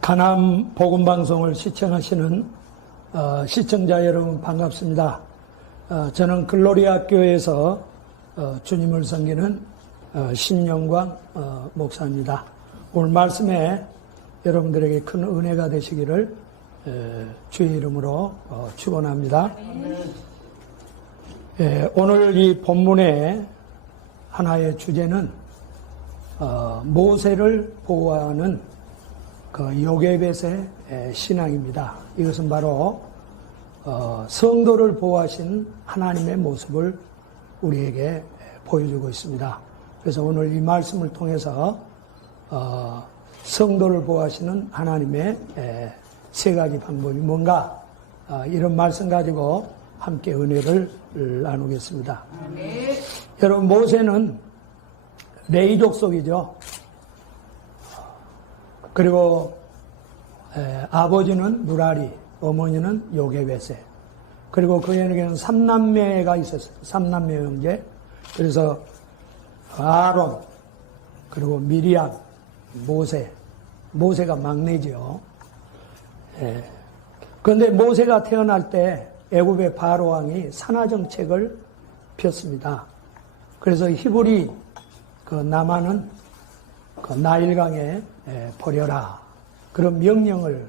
가남 복음방송을 시청하시는 시청자 여러분 반갑습니다. 저는 글로리아 교회에서 주님을 섬기는 신영광 목사입니다. 오늘 말씀에 여러분들에게 큰 은혜가 되시기를 주의 이름으로 축원합니다. 오늘 이 본문의 하나의 주제는 모세를 보호하는 그 요게벳의 신앙입니다. 이것은 바로 성도를 보호하신 하나님의 모습을 우리에게 보여주고 있습니다. 그래서 오늘 이 말씀을 통해서 성도를 보호하시는 하나님의 세 가지 방법이 뭔가 이런 말씀 가지고 함께 은혜를 나누겠습니다. 여러분, 모세는 레위 족속이죠. 그리고 아버지는 무라리, 어머니는 요게벳에, 그리고 그에게는 3남매가 있었어요. 3남매 형제. 그래서 아론, 그리고 미리암, 모세가 막내죠. 그런데 모세가 태어날 때 애굽의 바로 왕이 산하 정책을 폈습니다. 그래서 히브리 그 남한은 그 나일강에 버려라, 그런 명령을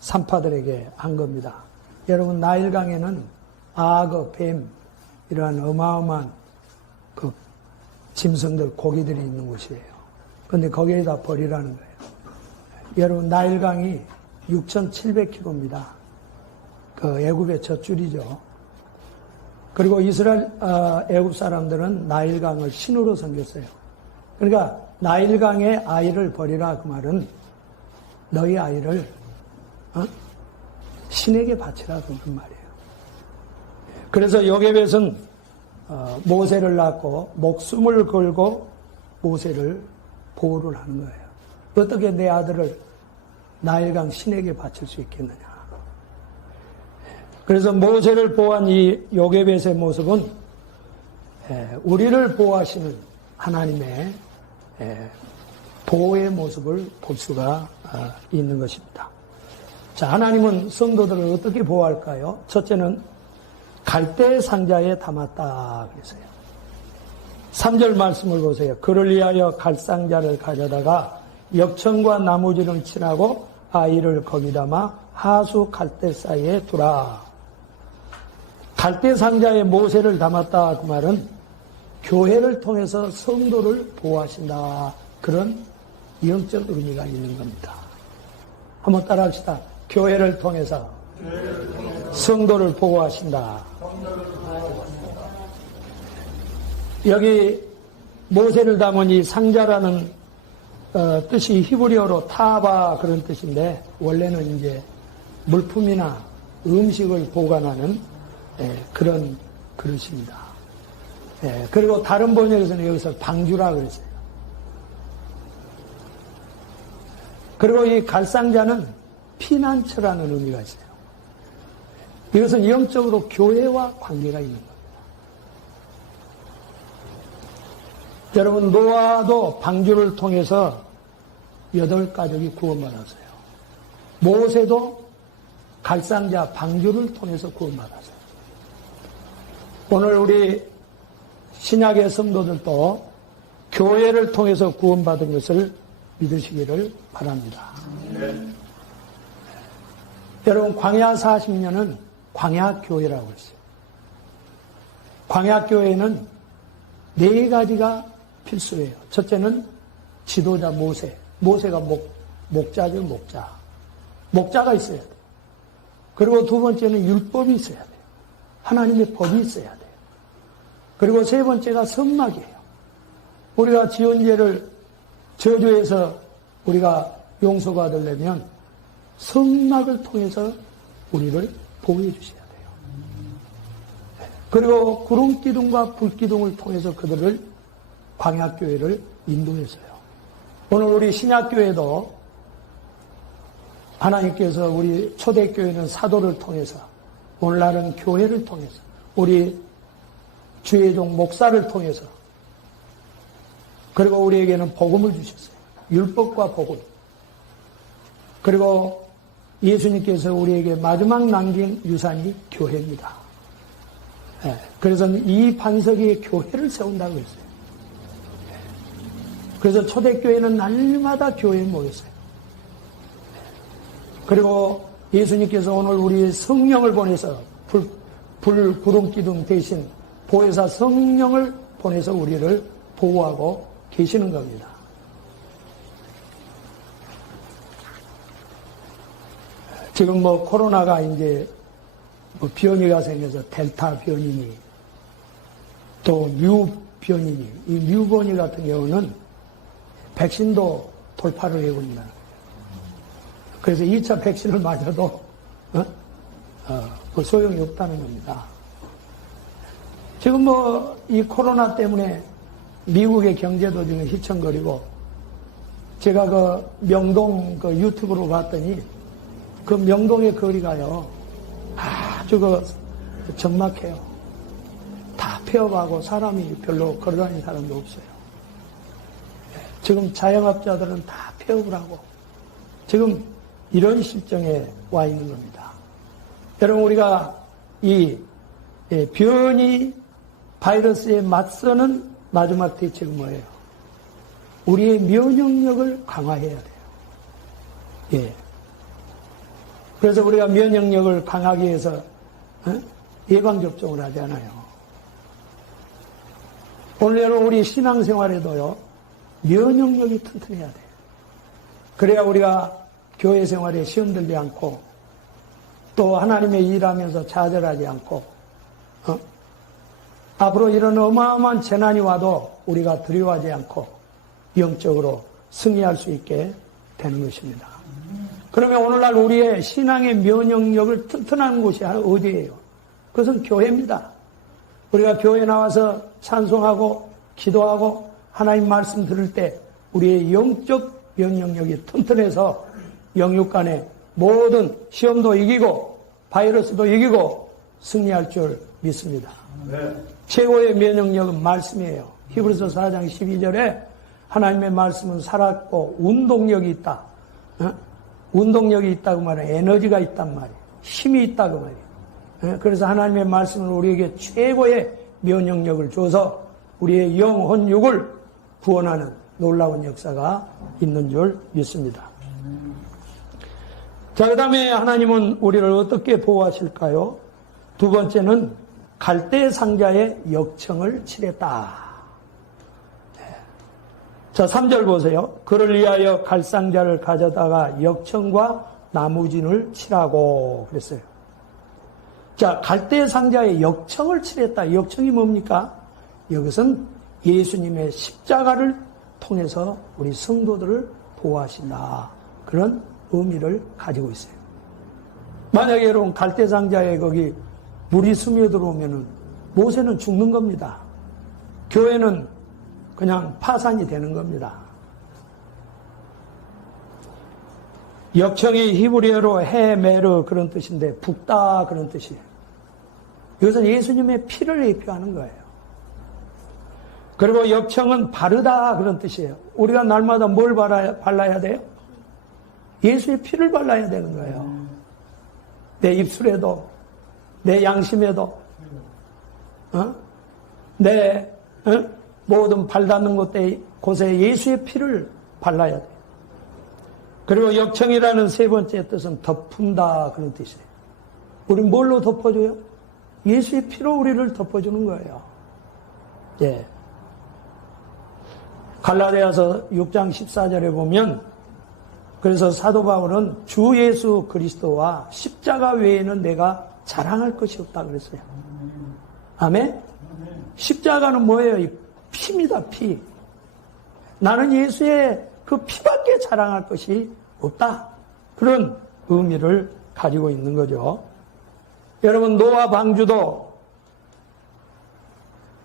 산파들에게 한 겁니다. 여러분, 나일강에는 악어, 뱀, 이러한 어마어마한 그 짐승들, 고기들이 있는 곳이에요. 그런데 거기에다 버리라는 거예요. 여러분, 나일강이 6,700km입니다. 그 애굽의 젖줄이죠. 그리고 이스라엘 애굽 사람들은 나일강을 신으로 섬겼어요. 그러니까 나일강의 아이를 버리라, 그 말은 너희 아이를 신에게 바치라, 그런 말이에요. 그래서 요게벳은 모세를 낳고 목숨을 걸고 모세를 보호를 하는 거예요. 어떻게 내 아들을 나일강 신에게 바칠 수 있겠느냐. 그래서 모세를 보호한 이 요게벳의 모습은 우리를 보호하시는 하나님의 보호의 모습을 볼 수가 있는 것입니다. 자, 하나님은 성도들을 어떻게 보호할까요? 첫째는 갈대 상자에 담았다 그랬어요. 3절 말씀을 보세요. 그를 위하여 갈상자를 가져다가 역청과 나무지를 칠하고 아이를 거기 담아 하수 갈대 사이에 두라. 갈대 상자에 모세를 담았다, 그 말은 교회를 통해서 성도를 보호하신다, 그런 영적 의미가 있는 겁니다. 한번 따라합시다. 교회를 통해서 성도를 보호하신다. 여기 모세를 담은 이 상자라는 뜻이 히브리어로 타바, 그런 뜻인데 원래는 이제 물품이나 음식을 보관하는 그런 그릇입니다. 그리고 다른 번역에서는 여기서 방주라 그랬어요. 그리고 이 갈상자는 피난처라는 의미가 있어요. 이것은 영적으로 교회와 관계가 있는 겁니다. 여러분, 노아도 방주를 통해서 8가족이 구원받았어요. 모세도 갈상자 방주를 통해서 구원받았어요. 오늘 우리 신약의 성도들도 교회를 통해서 구원받은 것을 믿으시기를 바랍니다. 여러분, 광야 40년은 광야교회라고 했어요. 광야교회는 4가지가 필수예요. 첫째는 지도자 모세가 목자죠, 목자. 목자가 있어야 돼요. 그리고 두 번째는 율법이 있어야 돼요. 하나님의 법이 있어야 돼요. 그리고 세 번째가 성막이에요. 우리가 지은 죄를 저주에서 우리가 용서가 되려면 성막을 통해서 우리를 보호해 주셔야 돼요. 그리고 구름기둥과 불기둥을 통해서 그들을 광야교회를 인도했어요. 오늘 우리 신약교회도 하나님께서 우리 초대교회는 사도를 통해서, 오늘날은 교회를 통해서, 우리 주의 종 목사를 통해서, 그리고 우리에게는 복음을 주셨어요. 율법과 복음. 그리고 예수님께서 우리에게 마지막 남긴 유산이 교회입니다. 예, 그래서 이 반석이 교회를 세운다고 했어요. 예, 그래서 초대교회는 날마다 교회에 모였어요. 예, 그리고 예수님께서 오늘 우리 성령을 보내서 구름 기둥 대신 보혜사 성령을 보내서 우리를 보호하고 계시는 겁니다. 지금 코로나가 이제 변이가 생겨서 델타 변이니 또 뉴 변이니, 이 뉴 변이 같은 경우는 백신도 돌파를 해버린다. 그래서 2차 백신을 맞아도 소용이 없다는 겁니다. 지금 이 코로나 때문에 미국의 경제도 지금 휘청거리고, 제가 명동 유튜브로 봤더니 그 명동의 거리가요 아주 적막해요. 다 폐업하고 사람이 별로 걸어다니는 사람도 없어요. 지금 자영업자들은 다 폐업을 하고 지금 이런 실정에 와 있는 겁니다. 여러분, 우리가 이 변이 바이러스에 맞서는 마지막 대책은 뭐예요? 우리의 면역력을 강화해야 돼요. 예. 그래서 우리가 면역력을 강하기 위해서 예방접종을 하잖아요. 오늘 우리 신앙생활에도요, 면역력이 튼튼해야 돼요. 그래야 우리가 교회 생활에 시험들지 않고 또 하나님의 일하면서 좌절하지 않고 앞으로 이런 어마어마한 재난이 와도 우리가 두려워하지 않고 영적으로 승리할 수 있게 되는 것입니다. 그러면 오늘날 우리의 신앙의 면역력을 튼튼한 곳이 어디예요? 그것은 교회입니다. 우리가 교회에 나와서 찬송하고 기도하고 하나님 말씀 들을 때 우리의 영적 면역력이 튼튼해서 영육 간의 모든 시험도 이기고 바이러스도 이기고 승리할 줄 믿습니다. 네. 최고의 면역력은 말씀이에요. 히브리서 4장 12절에 하나님의 말씀은 살았고 운동력이 있다. 운동력이 있다고 말해. 에너지가 있단 말이에요. 힘이 있다고 말이에요. 그래서 하나님의 말씀은 우리에게 최고의 면역력을 줘서 우리의 영혼 육을 구원하는 놀라운 역사가 있는 줄 믿습니다. 자, 그 다음에 하나님은 우리를 어떻게 보호하실까요? 두 번째는 갈대 상자의 역청을 칠했다. 자, 3절 보세요. 그를 위하여 갈상자를 가져다가 역청과 나무진을 칠하고 그랬어요. 자, 갈대 상자에 역청을 칠했다. 역청이 뭡니까? 이것은 예수님의 십자가를 통해서 우리 성도들을 보호하신다. 그런 의미를 가지고 있어요. 만약에 여러분 갈대 상자에 거기 물이 스며들어오면은 모세는 죽는 겁니다. 교회는 그냥 파산이 되는 겁니다. 역청이 히브리어로 헤메르 그런 뜻인데 붓다 그런 뜻이에요. 이것은 예수님의 피를 예표하는 거예요. 그리고 역청은 바르다 그런 뜻이에요. 우리가 날마다 뭘 발라야 돼요? 예수의 피를 발라야 되는 거예요. 내 입술에도 내 양심에도 내 모든 발닿는 곳에 예수의 피를 발라야 돼요. 그리고 역청이라는 세 번째 뜻은 덮은다 그런 뜻이에요. 우리는 뭘로 덮어줘요? 예수의 피로 우리를 덮어주는 거예요. 예. 갈라디아서 6장 14절에 보면 그래서 사도 바울은 주 예수 그리스도와 십자가 외에는 내가 자랑할 것이 없다 그랬어요. 아멘? 십자가는 뭐예요? 피입니다, 피. 나는 예수의 그 피밖에 자랑할 것이 없다. 그런 의미를 가지고 있는 거죠. 여러분, 노아 방주도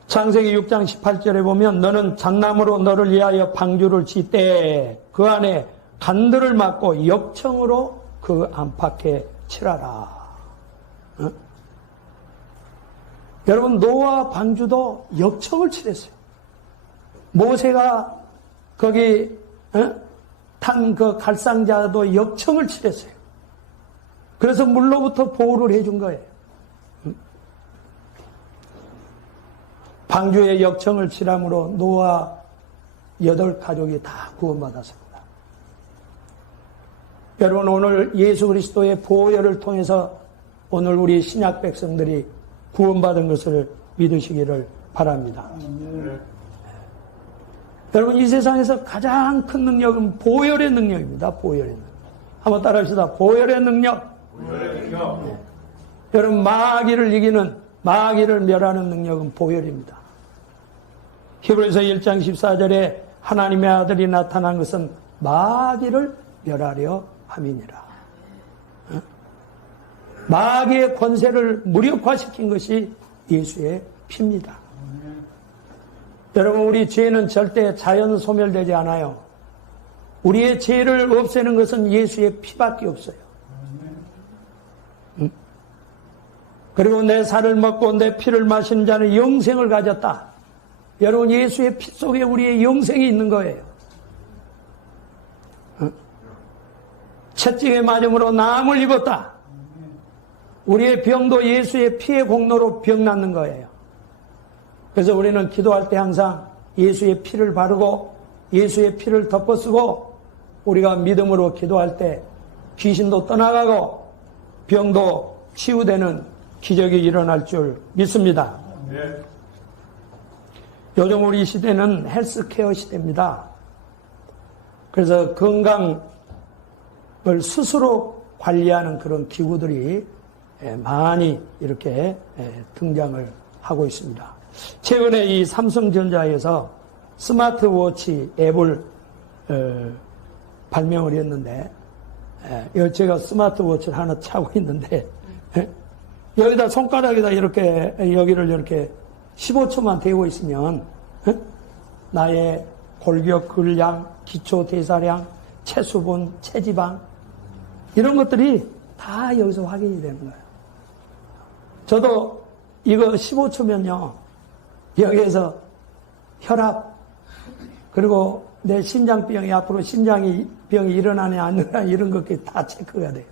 창세기 6장 18절에 보면 너는 잣나무로 너를 위하여 방주를 짓되 그 안에 간들을 막고 역청으로 그 안팎에 칠하라. 여러분, 노아 방주도 역청을 칠했어요. 모세가 거기 탄 그 갈상자도 역청을 치렀어요. 그래서 물로부터 보호를 해준 거예요. 방주에 역청을 치람으로 노아 8가족이 다 구원받았습니다. 여러분, 오늘 예수 그리스도의 보혈을 통해서 오늘 우리 신약 백성들이 구원받은 것을 믿으시기를 바랍니다. 여러분, 이 세상에서 가장 큰 능력은 보혈의 능력입니다. 보혈의 능력. 한번 따라합시다. 보혈의 능력. 여러분, 마귀를 이기는, 마귀를 멸하는 능력은 보혈입니다. 히브리서 1장 14절에 하나님의 아들이 나타난 것은 마귀를 멸하려 함이니라. 마귀의 권세를 무력화시킨 것이 예수의 피입니다. 여러분, 우리 죄는 절대 자연 소멸되지 않아요. 우리의 죄를 없애는 것은 예수의 피밖에 없어요. 그리고 내 살을 먹고 내 피를 마시는 자는 영생을 가졌다. 여러분, 예수의 피 속에 우리의 영생이 있는 거예요. 채찍에 맞음으로 나음을 입었다. 우리의 병도 예수의 피의 공로로 병 낫는 거예요. 그래서 우리는 기도할 때 항상 예수의 피를 바르고 예수의 피를 덮어쓰고 우리가 믿음으로 기도할 때 귀신도 떠나가고 병도 치유되는 기적이 일어날 줄 믿습니다. 네. 요즘 우리 시대는 헬스케어 시대입니다. 그래서 건강을 스스로 관리하는 그런 기구들이 많이 이렇게 등장을 하고 있습니다. 최근에 이 삼성전자에서 스마트워치 앱을 발명을 했는데, 제가 스마트워치를 하나 차고 있는데, 여기다 손가락에다 이렇게, 여기를 이렇게 15초만 대고 있으면, 나의 골격 근량, 기초 대사량, 체수분, 체지방, 이런 것들이 다 여기서 확인이 되는 거예요. 저도 이거 15초면요, 여기에서 혈압, 그리고 내 심장병이 앞으로 심장이 병이 일어나냐 안 일어나냐 이런 것까지 다 체크가 돼요.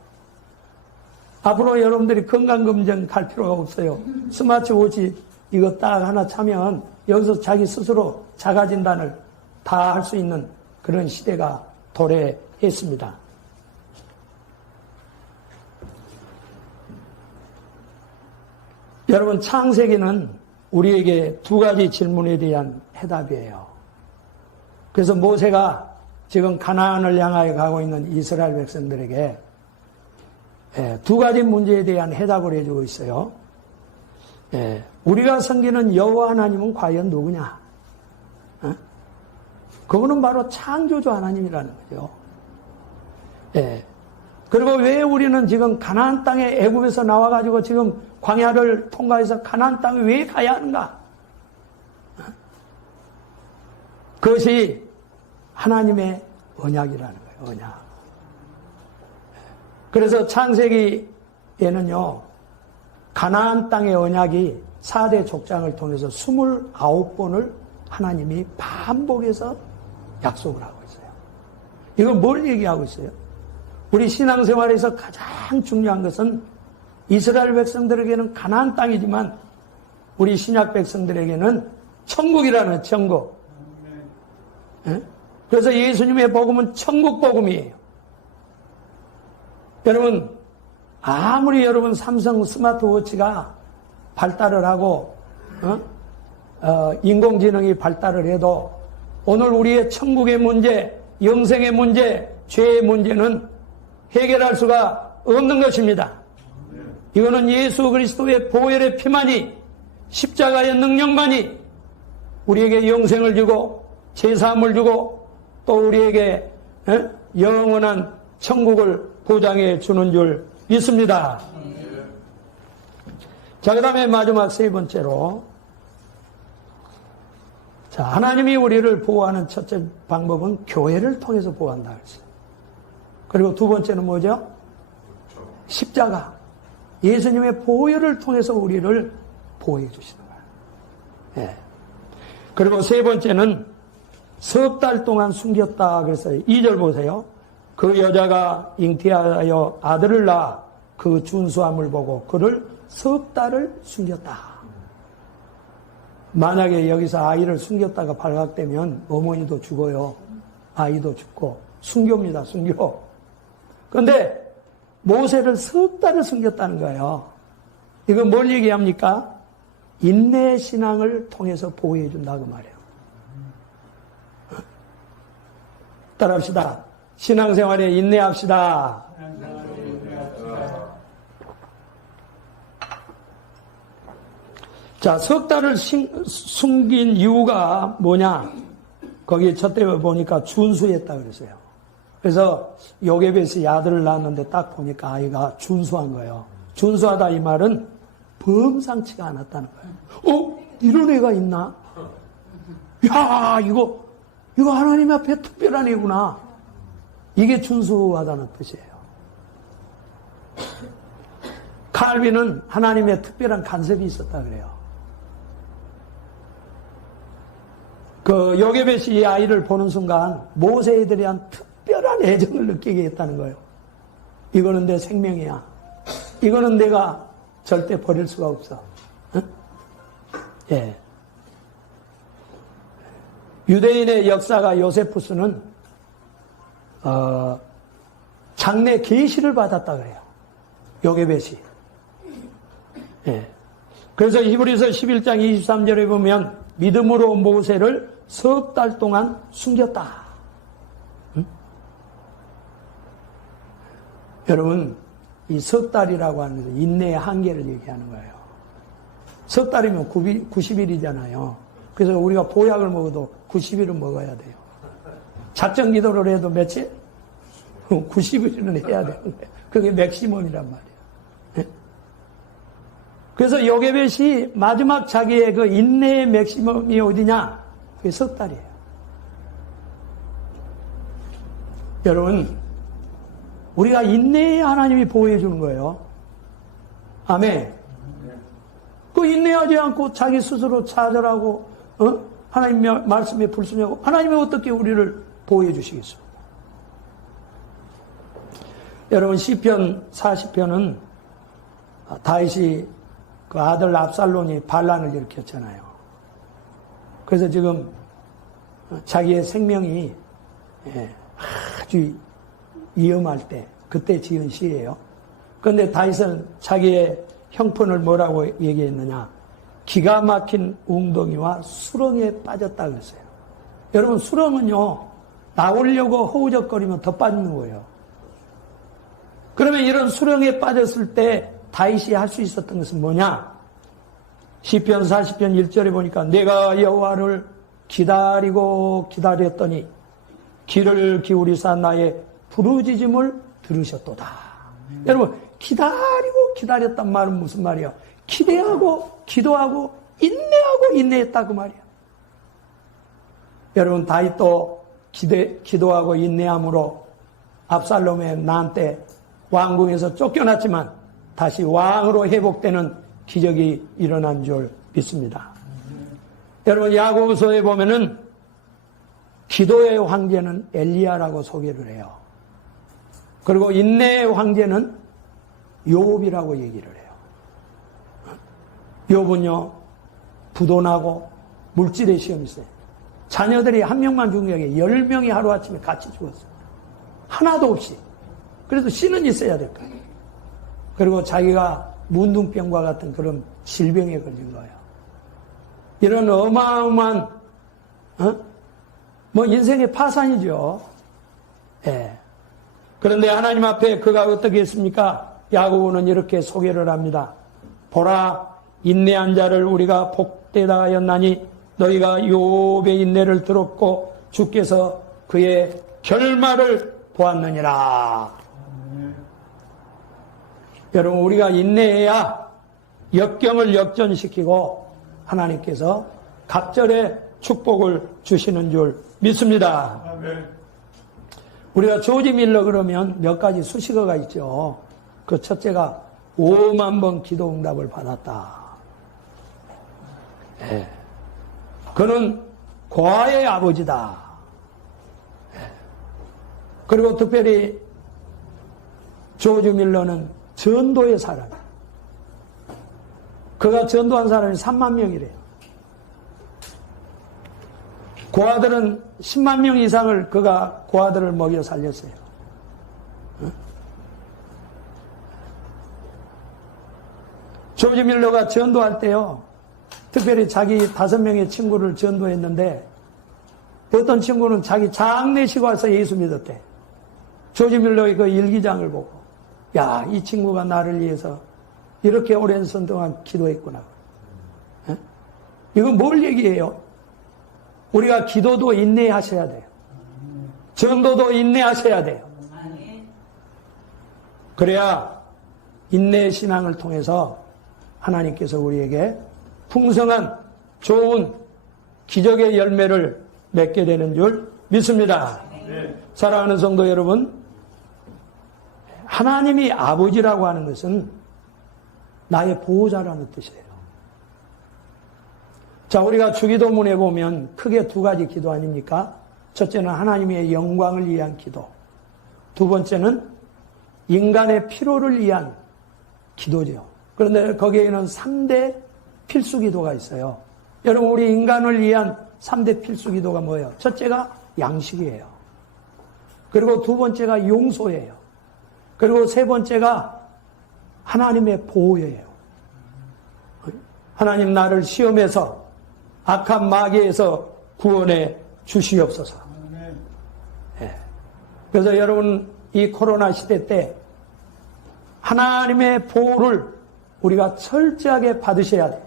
앞으로 여러분들이 건강검진 갈 필요가 없어요. 스마트워치 이거 딱 하나 차면 여기서 자기 스스로 자가진단을 다 할 수 있는 그런 시대가 도래했습니다. 여러분, 창세기는 우리에게 두 가지 질문에 대한 해답이에요. 그래서 모세가 지금 가나안을 향하여 가고 있는 이스라엘 백성들에게 두 가지 문제에 대한 해답을 해주고 있어요. 우리가 섬기는 여호와 하나님은 과연 누구냐? 그분은 바로 창조주 하나님이라는 거죠. 그리고 왜 우리는 지금 가나안 땅에 애굽에서 나와가지고 지금 광야를 통과해서 가나안 땅에 왜 가야 하는가? 그것이 하나님의 언약이라는 거예요. 언약. 그래서 창세기에는요, 가나안 땅의 언약이 4대 족장을 통해서 29번을 하나님이 반복해서 약속을 하고 있어요. 이건 뭘 얘기하고 있어요? 우리 신앙생활에서 가장 중요한 것은 이스라엘 백성들에게는 가나안 땅이지만 우리 신약 백성들에게는 천국이라는 천국. 그래서 예수님의 복음은 천국 복음이에요. 여러분, 아무리 여러분 삼성 스마트워치가 발달을 하고 인공지능이 발달을 해도 오늘 우리의 천국의 문제, 영생의 문제, 죄의 문제는 해결할 수가 없는 것입니다. 이거는 예수 그리스도의 보혈의 피만이, 십자가의 능력만이 우리에게 영생을 주고 제사함을 주고 또 우리에게 영원한 천국을 보장해 주는 줄 믿습니다. 자, 그 다음에 마지막 세 번째로, 자, 하나님이 우리를 보호하는 첫째 방법은 교회를 통해서 보호한다 그랬어요. 그리고 두 번째는 뭐죠? 십자가. 예수님의 보혈을 통해서 우리를 보호해 주시는 거예요. 그리고 세 번째는 석 달 동안 숨겼다 그랬어요. 2절 보세요. 그 여자가 잉태하여 아들을 낳아 그 준수함을 보고 그를 석 달을 숨겼다. 만약에 여기서 아이를 숨겼다가 발각되면 어머니도 죽어요. 아이도 죽고 순교입니다. 순교. 그런데 모세를 석 달을 숨겼다는 거예요. 이건 뭘 얘기합니까? 인내 신앙을 통해서 보호해 준다고 말이에요. 따라합시다. 신앙생활에 인내합시다. 자, 석 달을 숨긴 이유가 뭐냐? 거기 첫째 보니까 준수했다 그랬어요. 그래서 요게벳이 아들을 낳았는데 딱 보니까 아이가 준수한 거예요. 준수하다 이 말은 범상치가 않았다는 거예요. 이런 애가 있나? 야, 이거 하나님 앞에 특별한 애구나. 이게 준수하다는 뜻이에요. 칼빈은 하나님의 특별한 간섭이 있었다 그래요. 그 요게벳이 이 아이를 보는 순간 모세에 대한 특별한 애정을 느끼게 했다는 거예요. 이거는 내 생명이야. 이거는 내가 절대 버릴 수가 없어. 응? 예. 유대인의 역사가 요세푸스는 장래 계시를 받았다 그래요. 요게벳이. 예. 그래서 히브리서 11장 23절에 보면 믿음으로 모세를 석 달 동안 숨겼다. 응? 여러분, 이 석 달이라고 하는 것은 인내의 한계를 얘기하는 거예요. 석 달이면 90일이잖아요. 그래서 우리가 보약을 먹어도 90일은 먹어야 돼요. 작정 기도를 해도 며칠? 90일은 해야 되는 거예요. 그게 맥시멈이란 말이에요. 네? 그래서 요게벳이 마지막 자기의 그 인내의 맥시멈이 어디냐? 그게 석 달이에요. 여러분, 우리가 인내해야 하나님이 보호해 주는 거예요. 아멘. 그 인내하지 않고 자기 스스로 좌절하고 하나님 말씀에 불순하고 하나님이 어떻게 우리를 보호해 주시겠어요? 여러분 시편 40편은 다윗이 그 아들 압살롬이 반란을 일으켰잖아요. 그래서 지금 자기의 생명이 아주 위험할 때 그때 지은 시예요. 그런데 다윗은 자기의 형편을 뭐라고 얘기했느냐? 기가 막힌 웅덩이와 수렁에 빠졌다 그랬어요. 여러분 수렁은요 나오려고 허우적거리면 더 빠지는 거예요. 그러면 이런 수렁에 빠졌을 때 다윗이 할 수 있었던 것은 뭐냐? 시편 40편 1절에 보니까 내가 여호와를 기다리고 기다렸더니 귀를 기울이사 나의 부르짖음을 들으셨도다. 여러분 기다리고 기다렸단 말은 무슨 말이야? 기대하고 기도하고 인내하고 인내했다 그 말이야. 여러분 다윗도 기도하고 인내함으로 압살롬의 난 때 왕궁에서 쫓겨났지만 다시 왕으로 회복되는 기적이 일어난 줄 믿습니다. 여러분 야고보서에 보면은 기도의 황제는 엘리야라고 소개를 해요. 그리고 인내의 황제는 욥이라고 얘기를 해요. 욥은요 부도나고 물질의 시험이 있어요. 자녀들이 한 명만 죽은 게 아니라 10명이 하루아침에 같이 죽었어요. 하나도 없이. 그래도 씨는 있어야 될 거예요. 그리고 자기가 문둥병과 같은 그런 질병에 걸린 거예요. 이런 어마어마한 뭐 인생의 파산이죠. 예. 그런데 하나님 앞에 그가 어떻게 했습니까? 야고보는 이렇게 소개를 합니다. 보라 인내한 자를 우리가 복되다 하였나니 너희가 욥의 인내를 들었고 주께서 그의 결말을 보았느니라. 여러분 우리가 인내해야 역경을 역전시키고 하나님께서 갑절의 축복을 주시는 줄 믿습니다. 아멘. 우리가 조지 밀러 그러면 몇 가지 수식어가 있죠. 그 첫째가 5만 번 기도 응답을 받았다. 네. 그는 고아의 아버지다. 그리고 특별히 조지 밀러는 전도의 사람이에요. 그가 전도한 사람이 3만 명이래요. 고아들은 10만 명 이상을 그가 고아들을 먹여 살렸어요. 조지 밀러가 전도할 때요, 특별히 자기 5명의 친구를 전도했는데 어떤 친구는 자기 장례식 와서 예수 믿었대. 조지 밀러의 그 일기장을 보고, 야, 이 친구가 나를 위해서 이렇게 오랜 시간 동안 기도했구나. 이건 뭘 얘기해요? 우리가 기도도 인내하셔야 돼요. 전도도 인내하셔야 돼요. 그래야 인내의 신앙을 통해서 하나님께서 우리에게 풍성한 좋은 기적의 열매를 맺게 되는 줄 믿습니다. 사랑하는 성도 여러분, 하나님이 아버지라고 하는 것은 나의 보호자라는 뜻이에요. 자, 우리가 주기도문에 보면 크게 2가지 기도 아닙니까? 첫째는 하나님의 영광을 위한 기도. 2번째는 인간의 필요를 위한 기도죠. 그런데 거기에는 3대 필수 기도가 있어요. 여러분, 우리 인간을 위한 3대 필수 기도가 뭐예요? 첫째가 양식이에요. 그리고 2번째가 용서예요. 그리고 3번째가 하나님의 보호예요. 하나님 나를 시험에서 악한 마귀에서 구원해 주시옵소서. 예. 그래서 여러분, 이 코로나 시대 때 하나님의 보호를 우리가 철저하게 받으셔야 돼요.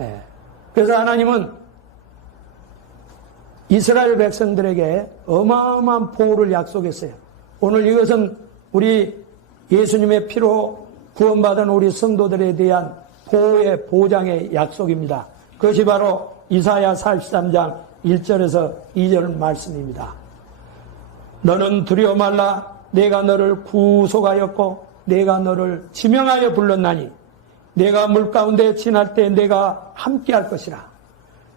예. 그래서 하나님은 이스라엘 백성들에게 어마어마한 보호를 약속했어요. 오늘 이것은 우리 예수님의 피로 구원받은 우리 성도들에 대한 보호의 보장의 약속입니다. 그것이 바로 이사야 43장 1절에서 2절 말씀입니다. 너는 두려워 말라. 내가 너를 구속하였고 내가 너를 지명하여 불렀나니 내가 물 가운데 지날 때 내가 함께할 것이라.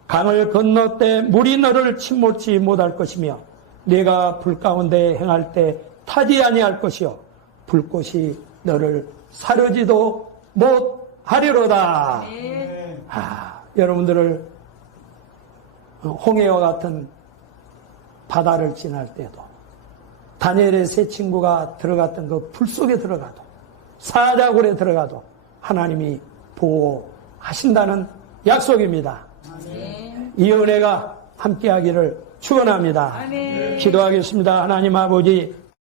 강을 건너 때 물이 너를 침몰치 못할 것이며 내가 불 가운데 행할 때 타지 아니할 것이요 불꽃이 너를 사르지도 못하리로다. 여러분들을 홍해와 같은 바다를 지날 때도 다니엘의 세 친구가 들어갔던 그 불 속에 들어가도 사자굴에 들어가도 하나님이 보호하신다는 약속입니다. 이 은혜가 함께하기를 축원합니다. 기도하겠습니다. 하나님 아버지,